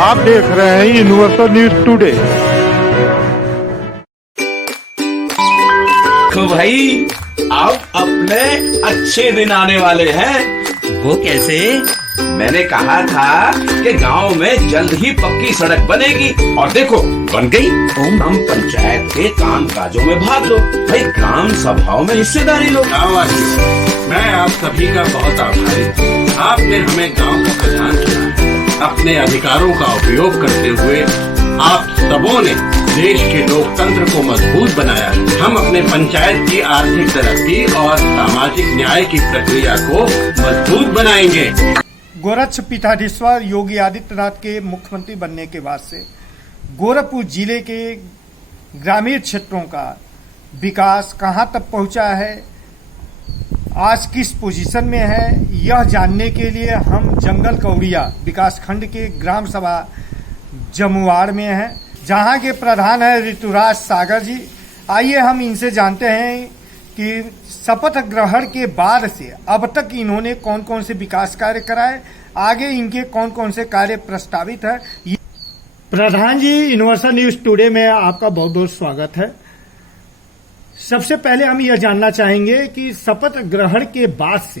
आप देख रहे हैं यूनिवर्सल न्यूज टुडे। तो भाई अब अपने अच्छे दिन आने वाले हैं। वो कैसे? मैंने कहा था कि गांव में जल्द ही पक्की सड़क बनेगी और देखो बन गई। हम पंचायत के काम काजों में भाग लो भाई, ग्राम सभाओं में हिस्सेदारी लो। मैं आप सभी का बहुत आभारी हूँ। आपने हमें गांव का प्रधान चुना। अपने अधिकारों का उपयोग करते हुए आप सबों ने देश के लोकतंत्र को मजबूत बनाया। हम अपने पंचायत की आर्थिक तरक्की और सामाजिक न्याय की प्रक्रिया को मजबूत बनाएंगे। गोरक्ष पीठाधीश्वर योगी आदित्यनाथ के मुख्यमंत्री बनने के बाद से गोरखपुर जिले के ग्रामीण क्षेत्रों का विकास कहां तक पहुंचा है, आज किस पोजीशन में है, यह जानने के लिए हम जंगल कौड़िया विकासखंड के ग्राम सभा जमुआर में हैं, जहां के प्रधान है ऋतुराज सागर जी। आइए हम इनसे जानते हैं कि शपथ ग्रहण के बाद से अब तक इन्होंने कौन कौन से विकास कार्य कराए, आगे इनके कौन कौन से कार्य प्रस्तावित है। प्रधान जी, यूनिवर्सल न्यूज टुडे में आपका बहुत बहुत स्वागत है। सबसे पहले हम यह जानना चाहेंगे कि शपथ ग्रहण के बाद से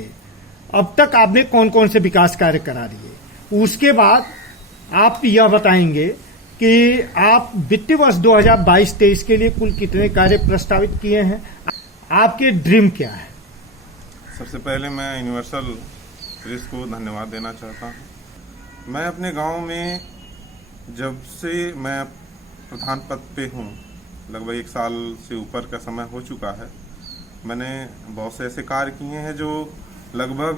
अब तक आपने कौन कौन से विकास कार्य करा दिए, उसके बाद आप यह बताएंगे कि आप वित्तीय वर्ष 2022-23 के लिए कुल कितने कार्य प्रस्तावित किए हैं, आपके ड्रीम क्या है। सबसे पहले मैं यूनिवर्सल प्रेस को धन्यवाद देना चाहता हूं। मैं अपने गांव में जब से मैं प्रधान पद पे हूं, लगभग 1 साल से ऊपर का समय हो चुका है, मैंने बहुत से ऐसे कार्य किए हैं जो लगभग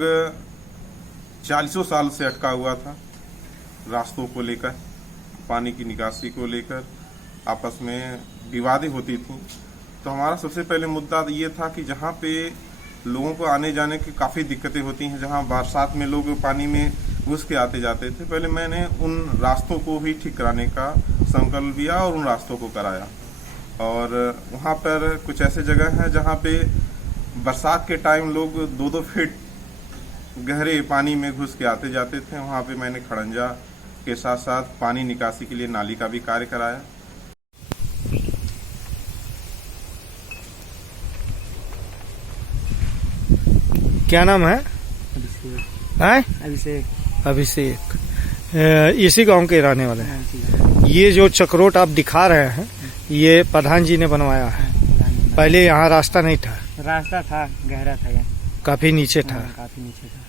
40 साल से अटका हुआ था। रास्तों को लेकर, पानी की निकासी को लेकर आपस में विवादें होती थी। तो हमारा सबसे पहले मुद्दा ये था कि जहाँ पे लोगों को आने जाने की काफ़ी दिक्कतें होती हैं, जहाँ बरसात में लोग पानी में घुस के आते जाते थे, पहले मैंने उन रास्तों को ही ठीक कराने का संकल्प लिया और उन रास्तों को कराया। और वहाँ पर कुछ ऐसे जगह हैं जहाँ पे बरसात के टाइम लोग 2-2 फीट गहरे पानी में घुस के आते जाते थे। वहाँ पे मैंने खड़ंजा के साथ साथ पानी निकासी के लिए नाली का भी कार्य कराया। क्या नाम है? अभिषेक। इसी गांव के रहने वाले हैं। ये जो चक्रोट आप दिखा रहे हैं, ये प्रधान जी ने बनवाया है। पहले यहाँ रास्ता नहीं था? रास्ता था, गहरा था, यहाँ काफी नीचे था। काफी नीचे था।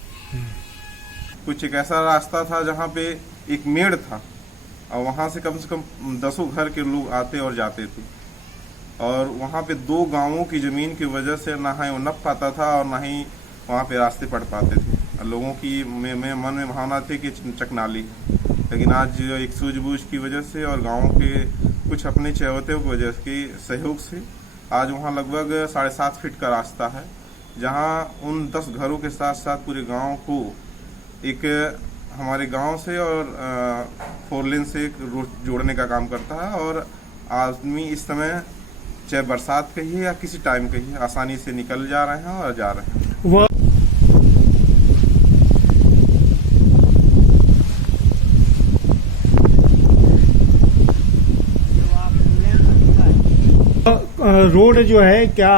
कुछ एक ऐसा रास्ता था जहाँ पे एक मेड़ था और वहाँ से कम 10 घर के लोग आते और जाते थे। और वहाँ पे 2 गांवों की जमीन की वजह से ना ही नप पाता था और ना ही वहाँ पे रास्ते पड़ पाते थे। लोगों की मन में भावना थी कि चकनाली, लेकिन आज एक सूझबूझ की वजह से और गाँव के कुछ अपने चहेतों की वजह के सहयोग से आज वहाँ लगभग 7.5 फीट का रास्ता है, जहाँ उन 10 घरों के साथ साथ पूरे गांव को एक हमारे गांव से और 4 लेन से जोड़ने का काम करता है। और आदमी इस समय चाहे बरसात कहिए या किसी टाइम कहिए आसानी से निकल जा रहे हैं और जा रहे हैं। रोड जो है क्या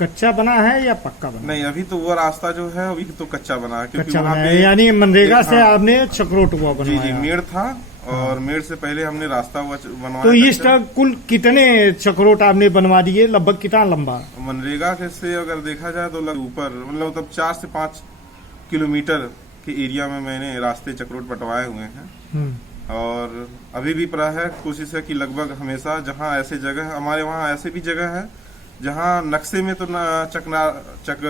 कच्चा बना है या पक्का बना? नहीं, अभी तो वो रास्ता जो है अभी तो कच्चा बना है, क्योंकि कच्चा वहाँ बना पे है, यानी मनरेगा से आपने चक्रोट हुआ बनवाया। जी, मेड़ था और मेड़ से पहले हमने रास्ता बनवाया। तो इस कुल कितने चक्रोट आपने बनवा दिए, लगभग कितना लंबा? मनरेगा से अगर देखा जाए तो ऊपर मतलब 4 से 5 किलोमीटर के एरिया में मैंने रास्ते चक्रोट बंटवाए हुए हैं। और अभी भी है कोशिश है कि लगभग हमेशा जहाँ ऐसे जगह हमारे वहाँ ऐसे भी जगह है जहाँ नक्शे में तो चक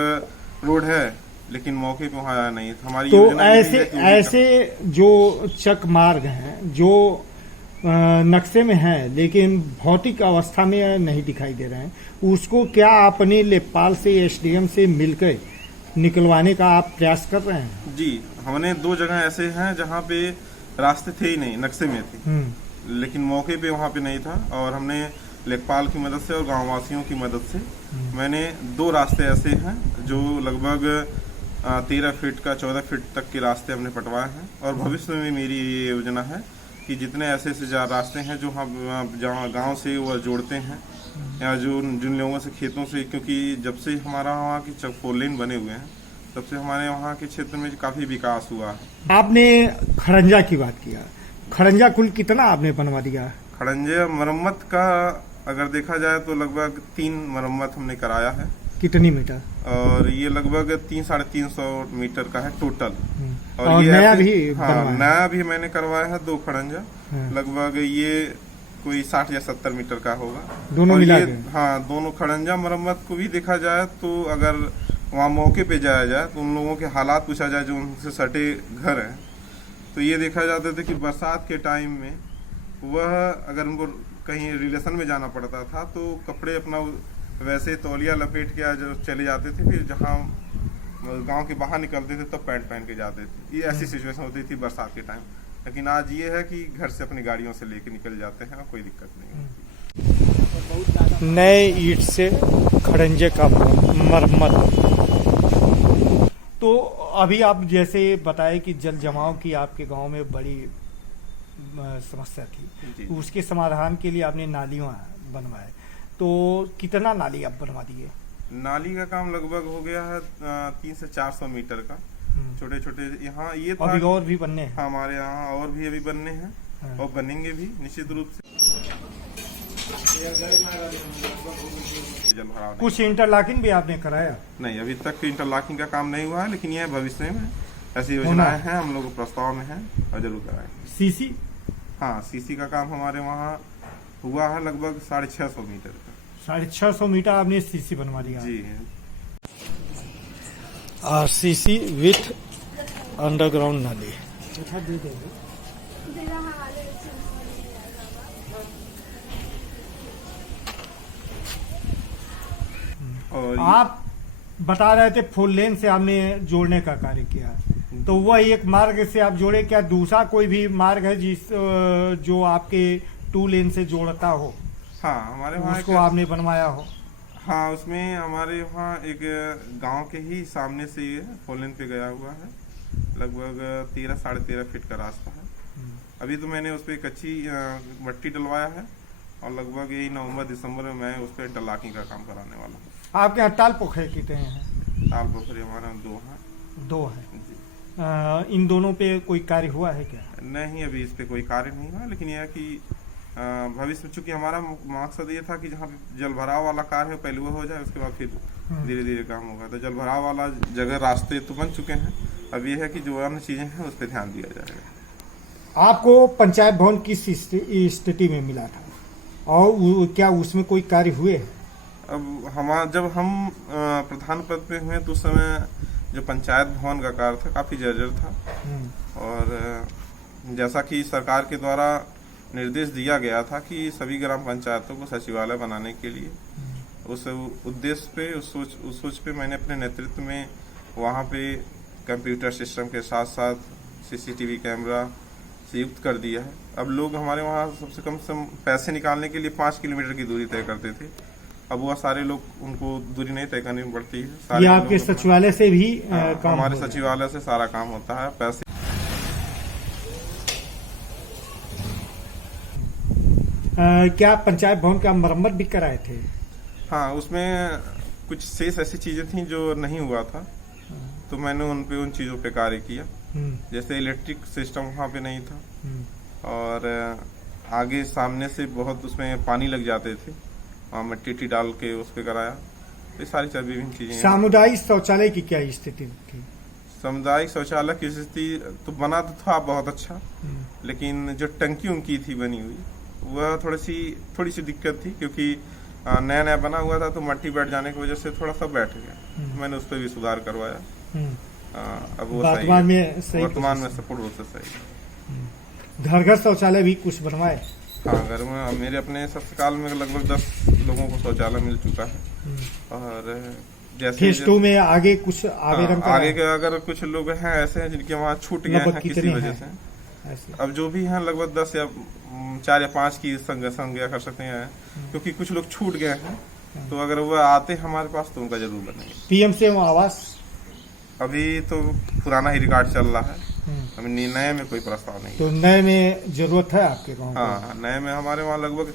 रोड है, लेकिन मौके पे वहाँ नहीं। हमारी तो ऐसे जो चक मार्ग हैं जो नक्शे में है लेकिन भौतिक अवस्था में नहीं दिखाई दे रहे हैं, उसको क्या अपने लेखपाल से, एसडीएम से मिलकर निकलवाने का आप प्रयास कर रहे हैं? जी, हमने 2 जगह ऐसे हैं जहाँ पे रास्ते थे ही नहीं, नक्शे में थे, लेकिन मौके पे वहाँ पे नहीं था। और हमने लेखपाल की मदद से और गांववासियों की मदद से मैंने 2 रास्ते ऐसे हैं जो लगभग 13 फीट का 14 फीट तक के रास्ते हमने पटवाए हैं और भविष्य में मेरी ये योजना है कि जितने ऐसे रास्ते हैं जो हम जहाँ गांव से वो जोड़ते हैं या जो जिन लोगों से खेतों से, क्योंकि जब से हमारा वहाँ की 4 लेन बने हुए हैं तब से हमारे वहाँ के क्षेत्र में काफ़ी विकास हुआ है। आपने खड़ंजा की बात किया, खड़ंजा कुल कितना आपने बनवा दिया? खड़ंजा मरम्मत का अगर देखा जाए तो लगभग 3 मरम्मत हमने कराया है। कितनी मीटर? और ये लगभग 300-350 मीटर का है टोटल। और ये नया भी हाँ, बनवाया है? नया भी मैंने करवाया है 2 खड़ंजा। हाँ। लगभग ये कोई 60 या 70 मीटर का होगा दोनों और मिला ये के? हाँ, दोनों खड़ंजा मरम्मत को भी देखा जाए तो अगर वहाँ मौके पे जाया जाए तो उन लोगों के हालात पूछा जाए जो उनसे सटे घर हैं तो ये देखा जाता था कि बरसात के टाइम में वह अगर उनको कहीं रिलेशन में जाना पड़ता था तो कपड़े अपना वैसे तौलिया लपेट के जो चले जाते थे, फिर जहाँ गांव के बाहर निकलते थे तब पैंट पहन के जाते थे। ये ऐसी सिचुएशन होती थी बरसात के टाइम। लेकिन आज ये है कि घर से अपनी गाड़ियों से लेके निकल जाते हैं और कोई दिक्कत नहीं होती। नए ईंट से खड़ंजे का मरम्मत। तो अभी आप जैसे बताए कि जल जमाव की आपके गांव में बड़ी समस्या थी, जी। उसके समाधान के लिए आपने नालियां बनवाए, तो कितना नाली आप बनवा दिए? नाली का काम लगभग हो गया है 300 से 400 मीटर का। छोटे छोटे यहाँ ये था अभी और भी बनने हैं? हमारे यहाँ और भी अभी बनने हैं। हाँ। और बनेंगे भी निश्चित रूप से। जल भराव कुछ इंटरलॉकिंग भी आपने कराया? नहीं, अभी तक इंटरलॉकिंग का काम नहीं हुआ है, लेकिन यह भविष्य में ऐसी होना योजनाएं हैं, हम लोग प्रस्ताव में हैं और जरूर कराएंगे। सीसी? हाँ, सीसी का काम हमारे वहाँ हुआ है लगभग 650 मीटर का। 650 मीटर आपने सीसी बनवा दिया? जी। आरसीसी विथ अंडरग्राउंड नाली। और आप बता रहे थे 4 लेन से आपने जोड़ने का कार्य किया, तो वह एक मार्ग से आप जोड़े, क्या दूसरा कोई भी मार्ग है जो आपके 2 लेन से जोड़ता हो? हाँ, हमारे वहाँ उसको आपने बनवाया हो? हाँ, उसमें हमारे वहाँ एक गांव के ही सामने से ये 4 लेन पे गया हुआ है। लगभग 13-13.5 फीट का रास्ता है। अभी तो मैंने उस पर कच्ची मट्टी डलवाया है और लगभग यही नवंबर-दिसंबर में मैं उस पर इंटरलॉकिंग का काम कराने वाला हूँ। आपके यहाँ ताल पोखरे कितने हैं? ताल पोखरे हमारे 2 हैं। 2 है। जी। इन दोनों पे कोई कार्य हुआ है क्या? नहीं, अभी इस पे कोई कार्य नहीं हुआ, लेकिन यह है कि भविष्य में चूंकि हमारा मकसद ये था कि जहाँ जल भराव वाला कार्य है पहले वो हो जाए, उसके बाद फिर धीरे धीरे काम होगा। तो जल भराव वाला जगह रास्ते तो बन चुके हैं, अब ये है कि जो अन्य चीजें हैं उस पर ध्यान दिया जाएगा। आपको पंचायत भवन किस स्थिति में मिला था और क्या उसमें कोई कार्य हुए? अब जब हम प्रधान पद पे हुए तो उस समय जो पंचायत भवन का कार्य था काफी जर्जर था और जैसा कि सरकार के द्वारा निर्देश दिया गया था कि सभी ग्राम पंचायतों को सचिवालय बनाने के लिए, उस उद्देश्य पे उस सोच पे मैंने अपने नेतृत्व में वहाँ पे कंप्यूटर सिस्टम के साथ साथ सीसीटीवी कैमरा से युक्त कर दिया है। अब लोग हमारे वहाँ सबसे कम से कम पैसे निकालने के लिए 5 किलोमीटर की दूरी तय करते थे, अब वह सारे लोग उनको दूरी नहीं तय करनी पड़ती है। ये आपके सचिवालय से भी काम? हमारे सचिवालय से सारा काम होता है। पैसे क्या पंचायत भवन का मरम्मत भी कराए थे? हाँ, उसमें कुछ शेष ऐसी चीजें थी जो नहीं हुआ था, तो मैंने उन चीजों पे कार्य किया। जैसे इलेक्ट्रिक सिस्टम वहाँ पे नहीं था और आगे सामने से बहुत उसमें पानी लग जाते थे, मिट्टी डाल के उस पे कराया। ये सारी विभिन्न चीजें। सामुदायिक शौचालय की क्या स्थिति थी? सामुदायिक शौचालय की स्थिति तो बना तो था बहुत अच्छा, लेकिन जो टंकी उनकी थी बनी हुई वह थोड़ी सी दिक्कत थी, क्योंकि नया नया बना हुआ था तो मट्टी बैठ जाने की वजह से थोड़ा सा बैठ गया। मैंने उस पर भी सुधार करवाया। अब वो वर्तमान में संपूर्ण रूप से सही। घर घर शौचालय भी कुछ बनवाए? हाँ, घर में मेरे अपने सप्ताहकाल में लगभग 10 लोगों को शौचालय मिल चुका है। और जैसे फेज 2 में आगे कुछ आवेदन आगे के अगर कुछ लोग हैं ऐसे हैं जिनके वहाँ छूट गए हैं किसी वजह से, अब जो भी हैं लगभग 10 या 4 या 5 की संज्ञा कर सकते हैं, क्योंकि कुछ लोग छूट गए हैं। तो अगर वह आते हमारे पास तो उनका जरूर बनेगा। PM से आवास? अभी तो पुराना ही रिकॉर्ड चल रहा है, अभी नए में कोई प्रस्ताव नहीं है। तो नए में जरूरत है आपके गांव को? हाँ, नए में हमारे वहाँ लगभग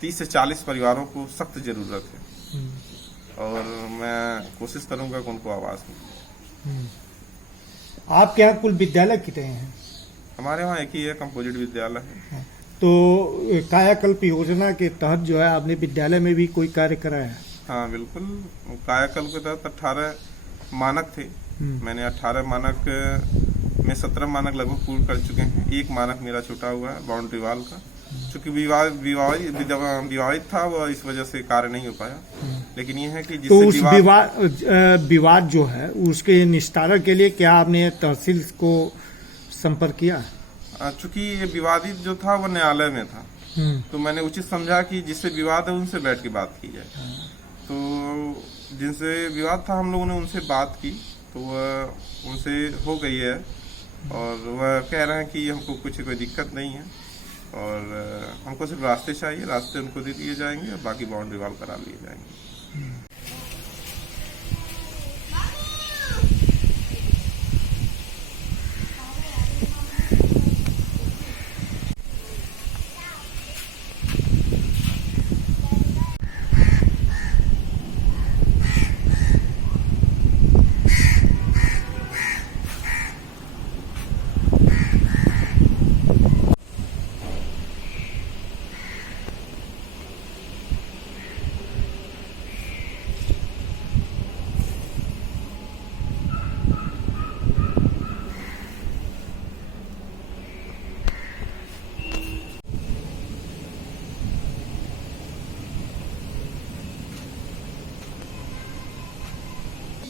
30 से 40 परिवारों को सख्त जरूरत है और मैं कोशिश करूंगा कि उनको आवास मिले। आपके यहाँ कुल विद्यालय कितने हैं? हमारे वहाँ एक ही है, कंपोजिट विद्यालय है। तो कायाकल्प योजना के तहत जो है आपने विद्यालय में भी कोई कार्य कराया है? हाँ बिल्कुल, कायाकल्प के तहत 18 मानक थे। मैंने 18 मानक में 17 मानक लगभग पूर्ण कर चुके हैं। एक मानक मेरा छूटा हुआ है बाउंड्री वाल का, चूंकि विवादित था वो इस वजह से कार्य नहीं हो पाया। लेकिन ये है कि तो जिससे उस विवाद जो है उसके निस्तारण के लिए क्या आपने तहसील को संपर्क किया? चूंकि ये विवादित जो था वो न्यायालय में था, तो मैंने उचित समझा कि जिससे विवाद है उनसे बैठ के बात की जाए। तो जिनसे विवाद था हम लोगों ने उनसे बात की, तो वह उनसे हो गई है और वह कह रहे हैं कि हमको कुछ कोई दिक्कत नहीं है और हमको सिर्फ रास्ते चाहिए, रास्ते उनको दे दिए जाएंगे और बाकी बाउंड्री वाल करा लिए जाएंगे।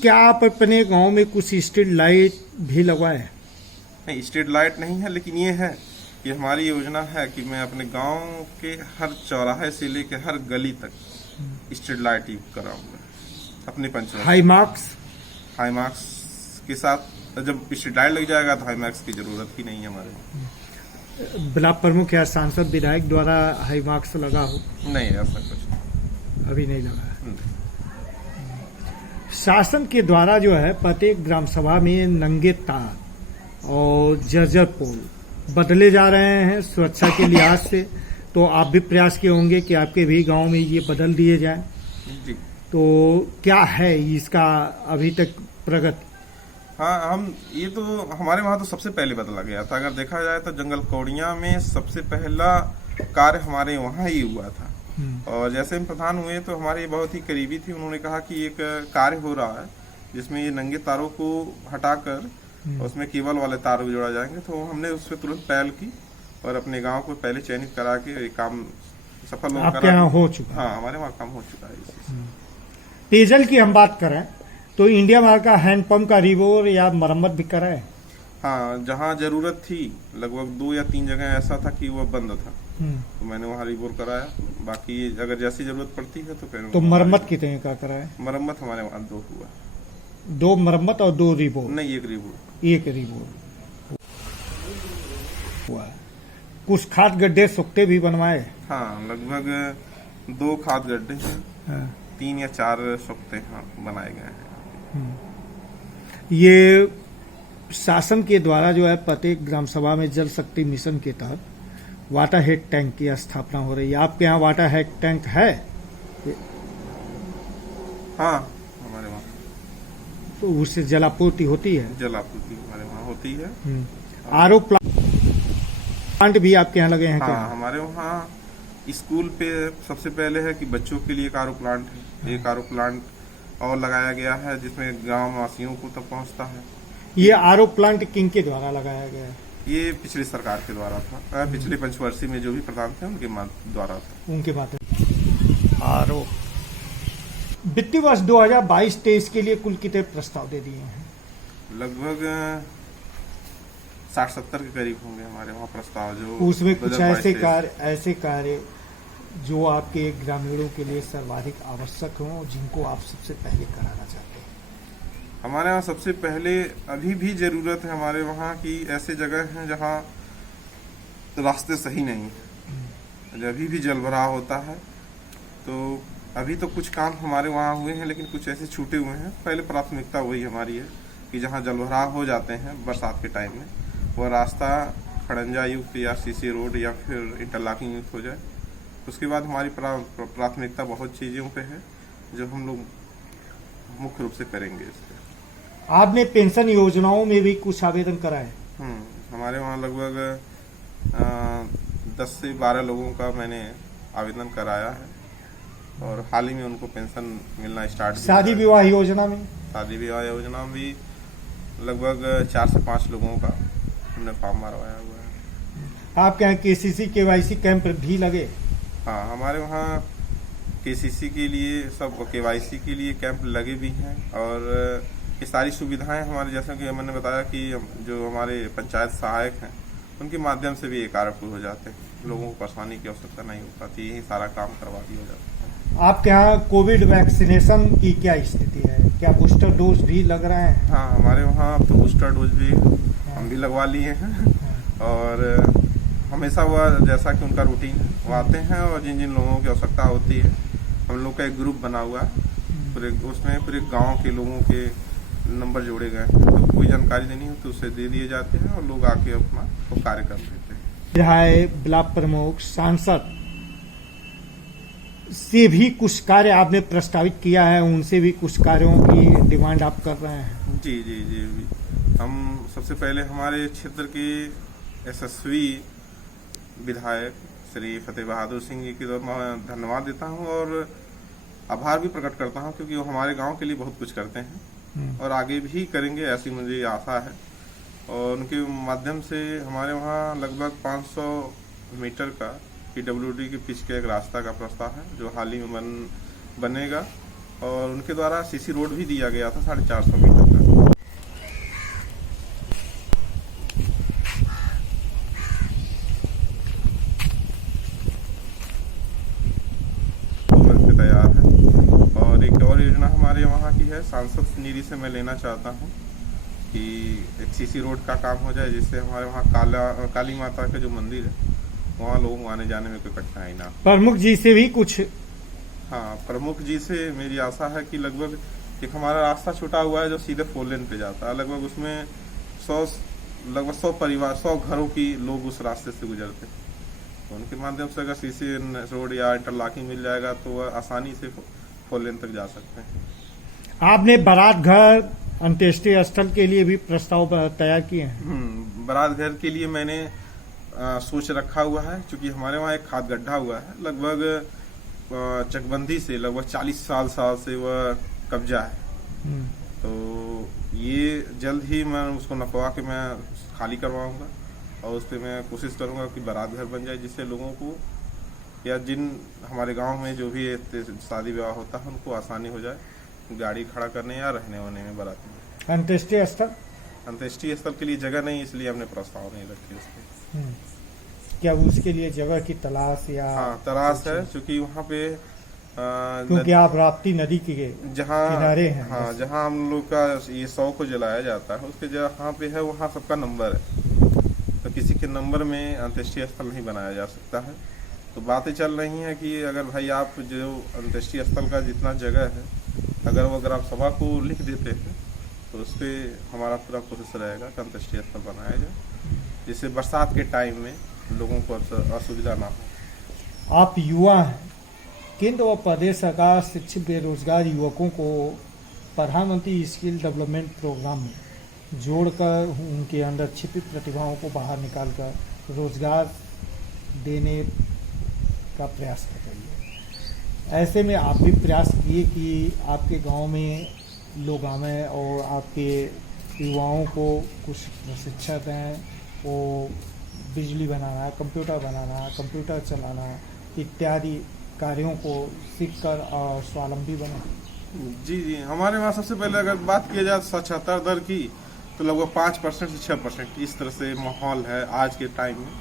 क्या आप अपने गांव में कुछ स्ट्रीट लाइट भी लगवाए? नहीं, स्ट्रीट लाइट नहीं है, लेकिन ये है कि हमारी योजना है कि मैं अपने गांव के हर चौराहे से लेकर हर गली तक स्ट्रीट लाइट कराऊंगा अपने पंचायत। हाई मार्क्स के साथ जब स्ट्रीट लाइट लग जाएगा तो हाई मार्क्स की जरूरत ही नहीं है हमारे। ब्लॉक प्रमुख या सांसद विधायक द्वारा हाई मार्क्स लगा हो? नहीं, ऐसा कुछ नहीं। अभी नहीं लगा। शासन के द्वारा जो है प्रत्येक ग्राम सभा में नंगे तार और जर्जर पोल बदले जा रहे हैं सुरक्षा के लिहाज से, तो आप भी प्रयास किए होंगे कि आपके भी गांव में ये बदल दिए जाए। जी। तो क्या है इसका अभी तक प्रगति? हाँ, ये तो हमारे वहाँ तो सबसे पहले बदला गया था। अगर देखा जाए तो जंगल कौड़िया में सबसे पहला कार्य हमारे वहाँ ही हुआ था और जैसे हम प्रधान हुए तो हमारे बहुत ही करीबी थी। उन्होंने कहा कि एक कार्य हो रहा है जिसमें ये नंगे तारों को हटाकर उसमें केबल वाले तार जोड़ा जाएंगे, तो हमने उस पर तुरंत पहल की और अपने गांव को पहले चयनित करा के ये काम सफल आपके यहाँ हो चुका? हाँ, हमारे वहाँ काम हो चुका है। पेयजल की हम बात करें तो इंडिया मार्क का हैंडपंप का रिवोर या मरम्मत भी कराए? हाँ, जहाँ जरूरत थी लगभग 2 या 3 जगह ऐसा था कि वो बंद था, तो मैंने वहाँ रिवोर कराया। बाकी अगर जैसी जरूरत पड़ती है तो फिर। तो मरम्मत कितने का कराए? मरम्मत हमारे वहाँ 2 हुआ। 2 मरम्मत और 2 रिवोर? नहीं, 1 रिवोर। 1 रिवोर हुआ। कुछ खाद गड्ढे सुखते भी बनवाए? हाँ, लगभग 2 खाद गड्ढे हैं, 3 या 4 सुखते बनाए गए हैं। ये शासन के द्वारा जो है प्रत्येक ग्राम सभा में जल शक्ति मिशन के तहत वाटर हेड टैंक की स्थापना हो रही है। आपके यहाँ वाटर हेड टैंक है? हाँ, हमारे वहाँ तो उससे जलापूर्ति होती है? जलापूर्ति हमारे वहाँ होती है। आरओ प्लांट भी आपके यहाँ लगे हैं? हाँ, क्या हमारे वहाँ स्कूल पे सबसे पहले है कि बच्चों के लिए एक आरओ प्लांट है। एक आरओ प्लांट और लगाया गया है जिसमें गांव वासियों को तक पहुँचता है। ये आरओ प्लांट किन के द्वारा लगाया गया है? ये पिछली सरकार के द्वारा था, पिछले पंचवर्षीय में जो भी प्रधान थे उनके द्वारा था। उनके माध्यम। आरओ वित्तीय वर्ष 2022-23 के लिए कुल कितने प्रस्ताव दे दिए हैं? लगभग 60-70 के करीब होंगे हमारे वहाँ प्रस्ताव। जो उसमें कुछ ऐसे कार्य जो आपके ग्रामीणों के लिए सर्वाधिक आवश्यक हों, जिनको आप सबसे पहले कराना चाहते हैं? हमारे यहाँ सबसे पहले अभी भी जरूरत है हमारे वहाँ की ऐसे जगह हैं जहाँ रास्ते सही नहीं है, जब अभी भी जल भराव होता है। तो अभी तो कुछ काम हमारे वहाँ हुए हैं लेकिन कुछ ऐसे छूटे हुए हैं। पहले प्राथमिकता वही हमारी है कि जहाँ जलभराव हो जाते हैं बरसात के टाइम में, वह रास्ता खड़ंजा युक्त या सीसी रोड या फिर इंटरलॉकिंग युक्त हो जाए। उसके बाद हमारी प्राथमिकता बहुत चीज़ों पे है जो हम लोग मुख्य रूप से करेंगे इस पे। आपने पेंशन योजनाओं में भी कुछ आवेदन करा है? हमारे वहाँ लगभग 10 से 12 लोगों का मैंने आवेदन कराया है और हाल ही में उनको पेंशन मिलना स्टार्ट किया। शादी विवाह योजना में? शादी विवाह योजना में भी लगभग 4 से 5 लोगों का हमने फॉर्म मरवाया हुआ है। आपके यहाँ KCC KYC कैंप भी लगे? हाँ, हमारे वहाँ KCC के लिए सब KYC के लिए कैंप लगे भी हैं और ये सारी सुविधाएं हमारे, जैसा कि मैंने बताया कि जो हमारे पंचायत सहायक हैं उनके माध्यम से भी ये कार्य पूरे हो जाते हैं। लोगों को परेशानी की आवश्यकता नहीं हो पाती, यही सारा काम करवा दिया हो जाता है। आपके यहाँ कोविड वैक्सीनेशन की क्या स्थिति है? क्या बूस्टर डोज भी लग रहे हैं? हाँ, हमारे वहाँ अब तो बूस्टर डोज भी हम भी लगवा लिए हैं और हमेशा वह जैसा कि उनका रूटीन है वो आते हैं और जिन जिन लोगों की आवश्यकता होती है हम लोग का एक ग्रुप बना हुआ है, उसमें पूरे गाँव के लोगों के नंबर जोड़े गए हैं, तो कोई जानकारी देनी हो तो उसे दे दिए जाते हैं और लोग आके अपना वो कार्य कर लेते हैं। विधायक, ब्लॉक प्रमुख, सांसद से भी कुछ कार्य आपने प्रस्तावित किया है, उनसे भी कुछ कार्यों की डिमांड आप कर रहे हैं? जी जी जी हम सबसे पहले हमारे क्षेत्र के यशस्वी विधायक श्री फतेह बहादुर सिंह जी की मैं धन्यवाद देता हूं और आभार भी प्रकट करता हूं, क्योंकि वो हमारे गांव के लिए बहुत कुछ करते हैं और आगे भी करेंगे, ऐसी मुझे आशा है। और उनके माध्यम से हमारे वहाँ लगभग 500 मीटर का PWD की पिच के एक रास्ता का प्रस्ताव है जो हाल ही में बनेगा और उनके द्वारा CC रोड भी दिया गया था 450 मीटर का। तैयार है और एक और योजना हमारे वहाँ की है, सांसद निधि से मैं लेना चाहता हूँ कि एक CC रोड का काम हो जाए, जिससे हमारे वहाँ काली माता का जो मंदिर है वहाँ लोगों आने जाने में कोई कठिनाई ना। प्रमुख जी से भी कुछ? हाँ, प्रमुख जी से मेरी आशा है कि लगभग एक हमारा रास्ता छूटा हुआ है जो सीधे 4 लेन पे जाता है, लगभग उसमें 100 परिवार 100 घरों की लोग उस रास्ते से गुजरते हैं, तो उनके माध्यम से अगर CC रोड या इंटरलॉकिंग मिल जाएगा तो वह आसानी से 4 लेन तक जा सकते हैं। आपने बारात घर अंत्येष्टि स्थल के लिए भी प्रस्ताव तैयार किए हैं? बारात घर के लिए मैंने सोच रखा हुआ है, क्योंकि हमारे वहाँ एक खाद गड्ढा हुआ है, लगभग चकबंदी से लगभग 40 साल से वह कब्जा है, तो ये जल्द ही मैं उसको नपवा के मैं खाली करवाऊंगा और उस पर मैं कोशिश करूंगा कि बारात घर बन जाए, जिससे लोगों को या जिन हमारे गांव में जो भी शादी विवाह होता है उनको आसानी हो जाए गाड़ी खड़ा करने या रहने होने में बारात में। अंत्येष्टि स्थल? अंत्येष्टि स्थल के लिए जगह नहीं, इसलिए हमने प्रस्ताव नहीं रखे उसके। क्या उसके लिए जगह की तलाश या? हाँ, तलाश है, क्योंकि वहाँ पे क्योंकि आप राप्ती नदी के किनारे हैं। हाँ, जहाँ हम लोग का ये 100 को जलाया जाता है उसके जहाँ पे है वहाँ सबका नंबर है, तो किसी के नंबर में अंत्येष्टि स्थल नहीं बनाया जा सकता है। तो बातें चल रही हैं कि अगर भाई आप जो अंत्येष्टि स्थल का जितना जगह है अगर वो ग्राम सभा को लिख देते हैं तो उस पर हमारा पूरा कोशिश रहेगा कि अंत्येष्टि स्थल बनाया जाए, जिससे बरसात के टाइम में लोगों को असुविधा ना हो। आप युवा हैं, केंद्र व प्रदेश सरकार शिक्षित बेरोजगार युवकों को प्रधानमंत्री स्किल डेवलपमेंट प्रोग्राम में जोड़कर उनके अंदर छिपित प्रतिभाओं को बाहर निकालकर रोजगार देने का प्रयास कर रही है। ऐसे में आप भी प्रयास किए कि आपके गांव में लोग आवें और आपके युवाओं को कुछ प्रशिक्षण दें, वो बिजली बनाना, कंप्यूटर बनाना, कंप्यूटर चलाना इत्यादि कार्यों को सीखकर और स्वावलंबी बने। जी, हमारे वहाँ सबसे पहले अगर बात किया जाए साक्षरता दर की तो लगभग 5% से 6% इस तरह से माहौल है आज के टाइम में।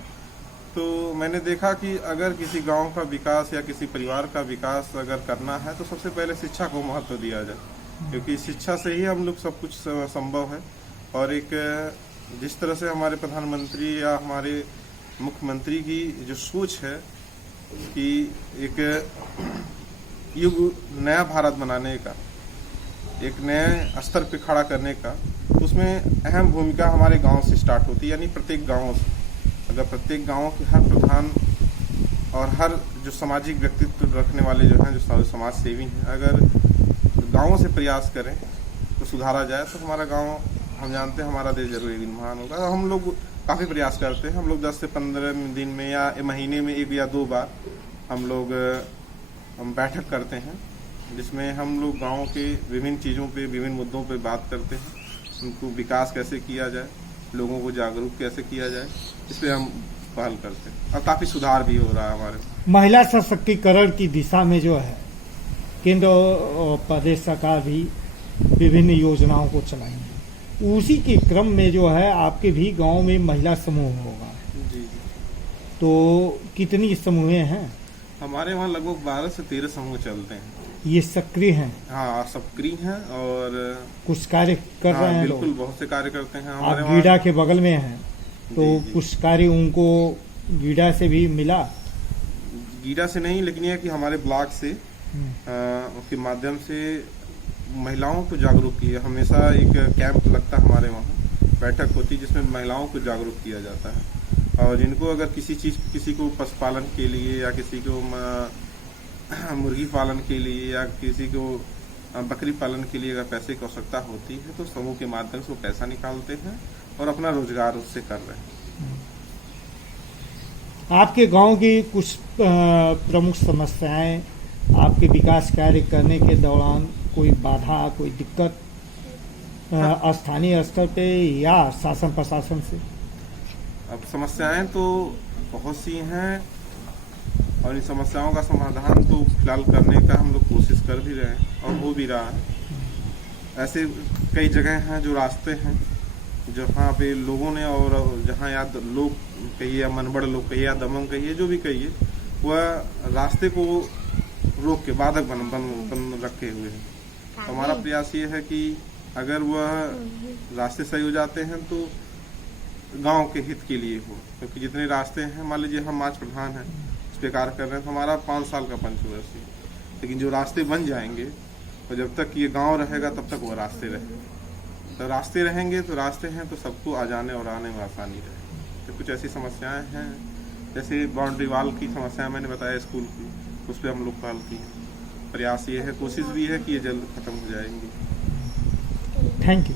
तो मैंने देखा कि अगर किसी गांव का विकास या किसी परिवार का विकास अगर करना है तो सबसे पहले शिक्षा को महत्व दिया जाए, क्योंकि शिक्षा से ही हम लोग सब कुछ संभव है। और एक जिस तरह से हमारे प्रधानमंत्री या हमारे मुख्यमंत्री की जो सोच है कि एक युग नया भारत बनाने का, एक नए स्तर पे खड़ा करने का, उस उसमें अहम भूमिका हमारे गांव से स्टार्ट होती है, यानी प्रत्येक गांव से। अगर प्रत्येक गांव के हर प्रधान और हर जो सामाजिक व्यक्तित्व रखने वाले जो हैं, जो समाज सेवी हैं, अगर गांवों से प्रयास करें तो सुधारा जाए, तो हमारा गांव, हम जानते हैं हमारा देश जरूर एक दिन महान होगा। हम लोग काफ़ी प्रयास करते हैं। हम लोग 10 से 15 दिन में या महीने में 1 या 2 बार हम लोग बैठक करते हैं, जिसमें हम लोग गांव के विभिन्न चीज़ों पे, विभिन्न मुद्दों पे बात करते हैं। उनको विकास कैसे किया जाए, लोगों को जागरूक कैसे किया जाए, इस पर हम पहल करते हैं और काफ़ी सुधार भी हो रहा है हमारे। महिला सशक्तिकरण की दिशा में जो है केंद्र और प्रदेश सरकार भी विभिन्न योजनाओं को चलाएंगे। उसी के क्रम में जो है आपके भी गांव में महिला समूह होगा, जी। तो कितनी समूह हैं? हमारे वहाँ लगभग 12 से 13 समूह चलते हैं। ये सक्रिय हैं? हाँ, सक्रिय हैं और कुछ कार्य कर रहे हैं बिल्कुल लोग? बहुत से कार्य करते हैं। आप हमारे गीडा के बगल में हैं, तो जी, जी। कुछ कार्य उनको गीडा से भी मिला? गीडा से नहीं, लेकिन यह कि हमारे ब्लॉक से के माध्यम से महिलाओं को जागरूक किया। हमेशा एक कैंप लगता है हमारे वहाँ, बैठक होती है जिसमें महिलाओं को जागरूक किया जाता है। और जिनको अगर किसी को पशुपालन के लिए या किसी को मुर्गी पालन के लिए या किसी को बकरी पालन के लिए अगर पैसे की आवश्यकता होती है, तो समूह के माध्यम से वो पैसा निकालते हैं और अपना रोजगार उससे कर रहे हैं। आपके गांव की कुछ प्रमुख समस्याएं, आपके विकास कार्य करने के दौरान कोई बाधा, कोई दिक्कत स्थानीय स्तर पे या शासन प्रशासन से? अब समस्याएं तो बहुत सी हैं और इन समस्याओं का समाधान तो फिलहाल करने का हम लोग कोशिश कर भी रहे हैं और हो भी रहा है। ऐसे कई जगह हैं जो रास्ते हैं जहाँ पे लोगों ने, और जहाँ या लोग कहिए या मनबड़ लोग कहिए या दमंग कहिए, जो भी कहिए, वह रास्ते को रोक के बाधक बन रखे हुए हैं। तो हमारा प्रयास ये है कि अगर वह रास्ते सही हो जाते हैं तो गांव के हित के लिए हो, क्योंकि जितने रास्ते हैं, मान लीजिए हम आज प्रधान हैं, इस पे कार्य कर रहे हैं, तो हमारा 5 साल का पंचवर्षीय, लेकिन जो रास्ते बन जाएंगे तो जब तक ये गांव रहेगा तब तक वो रास्ते रहेंगे। तो रास्ते रहेंगे तो रास्ते हैं तो सबको आ जाने और आने में आसानी रहेगी। तो कुछ ऐसी समस्याएं हैं, जैसे बाउंड्री वाल की समस्या मैंने बताया स्कूल की, उस पर हम लोग पहल की है। प्रयास ये है, कोशिश भी है कि ये जल्द खत्म हो जाएंगी। Thank you.